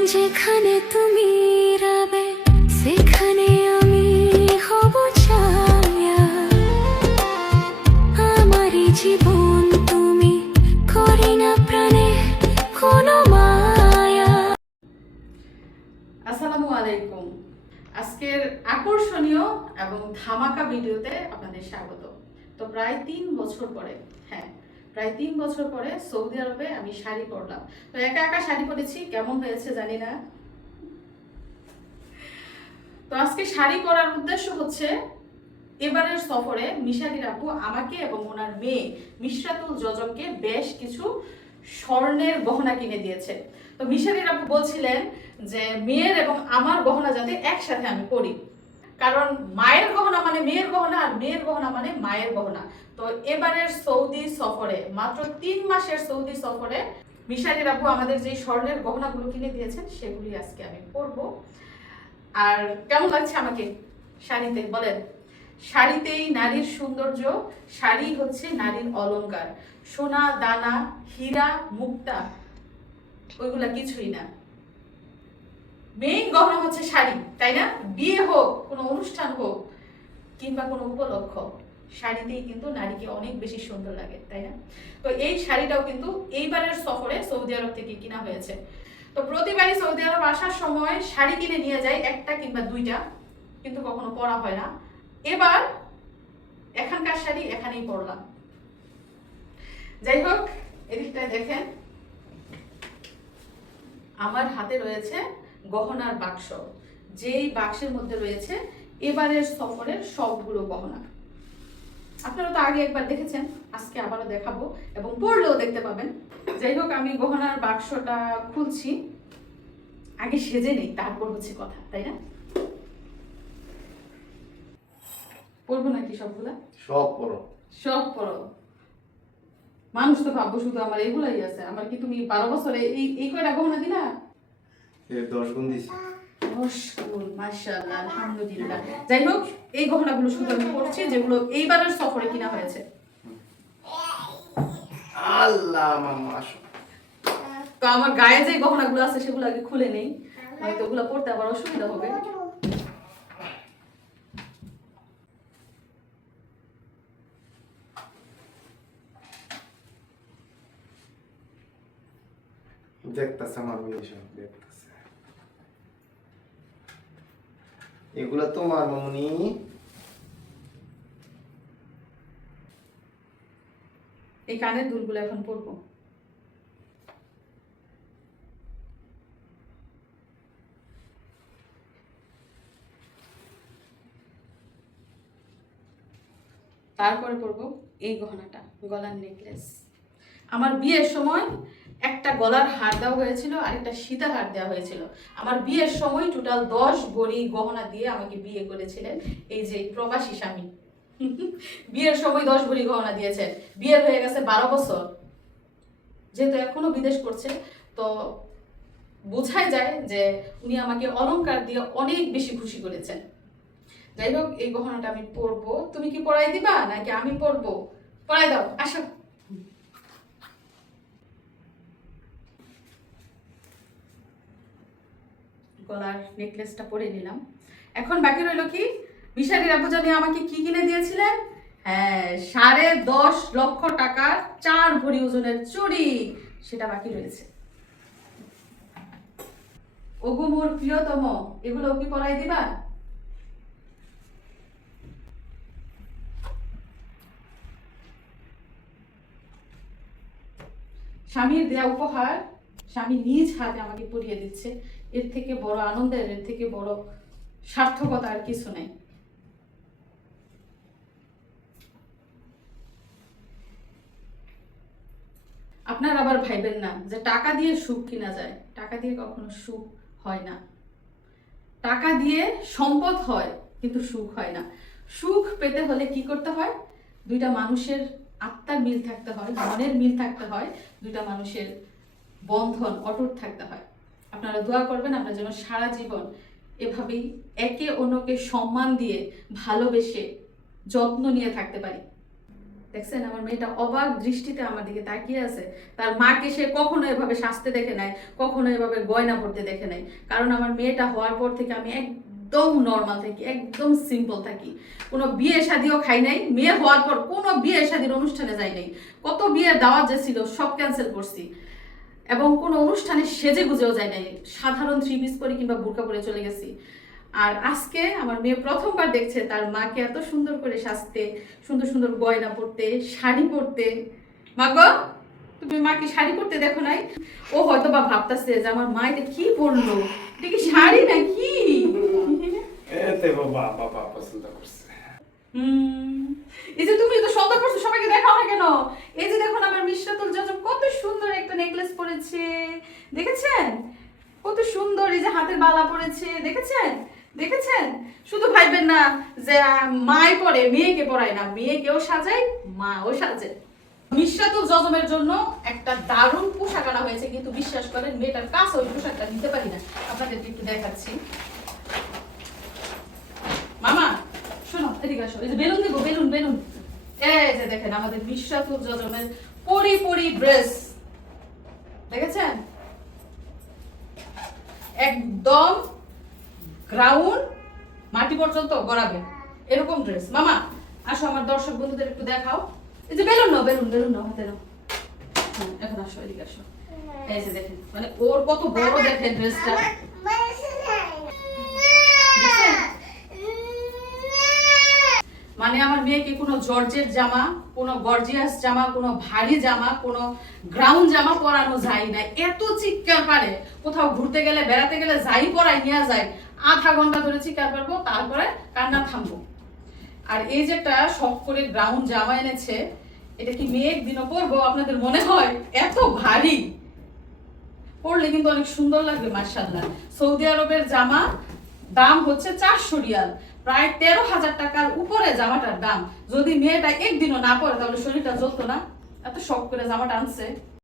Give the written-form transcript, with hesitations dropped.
যেখানে তুমি রবে সেখানে আমি হব ছায়া। আমারই জীবন তুমি, করি না প্রাণে কোনো মায়া। আসসালামু আলাইকুম। আজকের আকর্ষণীয় এবং ধামাকা ভিডিওতে আপনাদের স্বাগত। তো প্রায় 3 বছর পরে, প্রায় 3 বছর পরে সৌদি আরবে আমি শাড়ি পরলাম। তো একা একা শাড়ি পরেছি, কেমন হয়েছে জানি না। তো আজকে শাড়ি পরার উদ্দেশ্য হচ্ছে, এবারের সফরে মিশারির আপু আমাকে এবং ওনার মেয়ে মিশরাতুল জজমকে বেশ কিছু স্বর্ণের গহনা কিনে দিয়েছে। তো মিশারির আপু বলছিলেন যে মেয়ের এবং আমার গহনা যাতে একসাথে আমি পরি, কারণ মায়ের গহনা মানে মেয়ের গহনা, আর মেয়ের গহনা মানে মায়ের গহনা। তো এবারের সৌদি সফরে, মাত্র 3 মাসের সৌদি সফরে মিশারির আপু আমাদের যে স্বর্ণের গহনাগুলো কিনে দিয়েছেন সেগুলি আজকে আমি পরবো। আর কেমন লাগছে আমাকে শাড়িতে বলেন? শাড়িতেই নারীর সৌন্দর্য, শাড়ি হচ্ছে নারীর অলংকার। সোনা দানা হীরা মুক্তা ওইগুলা কিছুই না, মেইন গহনা হচ্ছে শাড়ি, তাই না? বিয়ে হোক, কোনো অনুষ্ঠান হোক কিংবা কোনো উপলক্ষ, শাড়িতেই কিন্তু নারীকে অনেক বেশি সুন্দর লাগে, তাই না? তো এই শাড়িটাও কিন্তু এইবারের সফরে সৌদি আরব থেকে কিনা হয়েছে। তো প্রতিবারই সৌদি আরব আসার সময় শাড়ি কিনে নিয়ে যায় একটা কিংবা দুইটা, কিন্তু কখনো পরা হয় না। এবার এখানকার শাড়ি এখানেই পরলাম। যাই হোক, এদিকটায় দেখেন আমার হাতে রয়েছে গহনার বাক্স, যেই বাক্সের মধ্যে রয়েছে এবারের সফরের সবগুলো গহনা। আপনারা তো আগে একবার দেখেছেন, আজকে আবারও দেখাবো এবং পড়লেও দেখতে পাবেন। যাই হোক, আমি গহনার বাক্সটা খুলছি। আগে সেজে নেই, তারপর হচ্ছে কথা, তাই না? পড়বো নাকি সবগুলা? সব পড়ো। সব পড়ো। মানুষ তো ভাববো শুধু আমার এগুলাই আছে। আমার কি তুমি 12 বছরে এই কয়টা গহনা দিলা? 10 গুণ দিছি। মাশাআল্লাহ, আলহামদুলিল্লাহ। যাই হোক, এই গহনাগুলো শুধু আমি পড়ছি যেগুলো এইবারের সফরে কিনা হয়েছে। আল্লাহ মাম্মা আসো। তো আমার গায়ে যে গহনাগুলো আছে সেগুলো আগে খুলে নেই, নয়তো ওগুলো পড়তে আবার অসুবিধা হবে। দেখতাছে আমার মেয়ে সব দেখতাছে। এগুলা তোমার মামুনি। এই কানের দুলগুলো এখন পরবো। তারপরে পরবো এই গহনাটা, গলার নেকলেস। আমার বিয়ের সময় একটা গলার হার দেওয়া হয়েছিল আর একটা সীতার হার দেওয়া হয়েছিল। আমার বিয়ের সময় টোটাল 10 ভরি গহনা দিয়ে আমাকে বিয়ে করেছিলেন এই যে প্রবাসী স্বামী। বিয়ের সময় 10 ভরি গহনা দিয়েছেন। বিয়ের হয়ে গেছে 12 বছর, যেহেতু এখনো বিদেশ করছে, তো বোঝাই যায় যে উনি আমাকে অলংকার দিয়ে অনেক বেশি খুশি করেছেন। যাই হোক, এই গহনাটা আমি পরবো। তুমি কি পরাই দিবা নাকি আমি পরবো? পরাই দাও, আসো। গলার নেকলেসটা পরে নিলাম। এখন বাকি রইল কি, মিশারির আপু জানি আমাকে কি কিনে দিয়েছিলেন? হ্যাঁ, 10.5 লক্ষ টাকার 4 ভরি ওজনের চুড়ি, সেটা বাকি রয়েছে। ওগো মোর প্রিয়তম, এগুলো কি পরাই দিবা? স্বামীর দেয়া উপহার স্বামী নিজ হাতে আমাকে পরিয়ে দিচ্ছে। এর থেকে বড় আনন্দের, এর থেকে বড় সার্থকতা আর কিছু নেই। আপনার আবার ভাইবেন না যে টাকা দিয়ে সুখ কিনা যায়। টাকা দিয়ে কখনো সুখ হয় না। টাকা দিয়ে সম্পদ হয়, কিন্তু সুখ হয় না। সুখ পেতে হলে কি করতে হয়? দুইটা মানুষের আত্মার মিল থাকতে হয়, মনের মিল থাকতে হয়, দুইটা মানুষের বন্ধন অটুট থাকতে হয়। আপনারা দোয়া করবেন আমরা যেন সারা জীবন এভাবেই একে অন্যকে সম্মান দিয়ে, ভালোবেসে, যত্ন নিয়ে থাকতে পারি। দেখছেন আমার মেয়েটা অবাক দৃষ্টিতে আমার দিকে তাকিয়ে আছে। তার মাকে সে কখনো এভাবে সাজতে দেখে নাই, কখনো এভাবে গয়না পরতে দেখে নাই। কারণ আমার মেয়েটা হওয়ার পর থেকে আমি একদম নর্মাল থাকি, একদম সিম্পল থাকি। কোনো বিয়ে শাদিও খাই নাই। মেয়ে হওয়ার পর কোনো বিয়ে শাদির অনুষ্ঠানে যাই নাই। কত বিয়ের দাওয়াত যে ছিল সব ক্যান্সেল করছি, এবং কোনো অনুষ্ঠানে সেজে গুজেও যায় নাই। সাধারণ 3 পিস পরে কিংবা বোরকা পরে চলে গেছি। আর আজকে আমার মেয়ে প্রথমবার দেখছে তার মাকে এত সুন্দর করে সাজতে, সুন্দর সুন্দর গয়না পরতে, শাড়ি পরতে। মা গো, তুমি মাকে শাড়ি পরতে দেখো নাই? ও হয়তো বা ভাবতেছে যে আমার মা এটা কি পরলো, এটা কি শাড়ি নাকি? এতে বাবা বাবা পছন্দ করছে। এই যে তুমি তো সুন্দর করছো, সবাইকে দেখাও না কেন? এই যে দেখুন আমার মিশরাতুল জজব কত সুন্দর একটা নেকলেস পরেছে, দেখেছেন? কত সুন্দর, এই যে হাতের বালা পরেছে, দেখেছেন? দেখেছেন? শুধু ভাববেন না যে মাই পরে, মেয়েকে পরায় না, মেয়েকেও সাজায়, মাও সাজে। মিশরাতুল জজমের জন্য একটা দারুণ পোশাক আনা হয়েছে, কিন্তু বিশ্বাস করেন মেয়েটার কাছে ওই পোশাকটা নিতে পারি না। আপনাদেরকে একটু দেখাচ্ছি। মামা শোনো, এদিকে আসো। এই যে বেলুন দিব, বেলুন বেলুন। এই যে দেখেন আমাদের মিশরাতুল জজমের পরি পরি ড্রেস, দেখেছেন? একদম গ্রাউন্ড মাটি পর্যন্ত গড়াবে এরকম ড্রেস। মামা আসো, আমার দর্শক বন্ধুদের একটু দেখাও। এই যে বেলুন নাও, বেলুন বেলুন নাও, হাতে নাও। এখন আসো, এদিকে আসো। এই যে দেখেন মানে ওর কত বড় দেখেন ড্রেসটা, মানে আমার মেয়েকে কোনো জর্জের জামা, কোনো গর্জিয়াস জামা, কোনো ভারী জামা, কোনো গ্রাউন্ড জামা পরানো যায় না। এত চিৎকার পারে, কোথাও ঘুরতে গেলে বেড়াতে গেলে যাই পরাই নিয়ে যায়, আধা ঘন্টা ধরে চিৎকার পারবো, তারপরে কান্না থামবো। আর এই যে একটা শখ করে গ্রাউন্ড জামা এনেছে, এটা কি মেয়ে একদিনও পরবো আপনাদের মনে হয়? এত ভারী, পরলে কিন্তু অনেক সুন্দর লাগবে মাশাআল্লাহ। সৌদি আরবের জামা দাম হচ্ছে 400 রিয়াল, প্রায় 13,000 টাকার উপরে জামাটার দাম। যদি মেয়েটা একদিনও না পরে তাহলে শরীরটা জ্বলতো না। এত শখ করে জামাটা আনছে।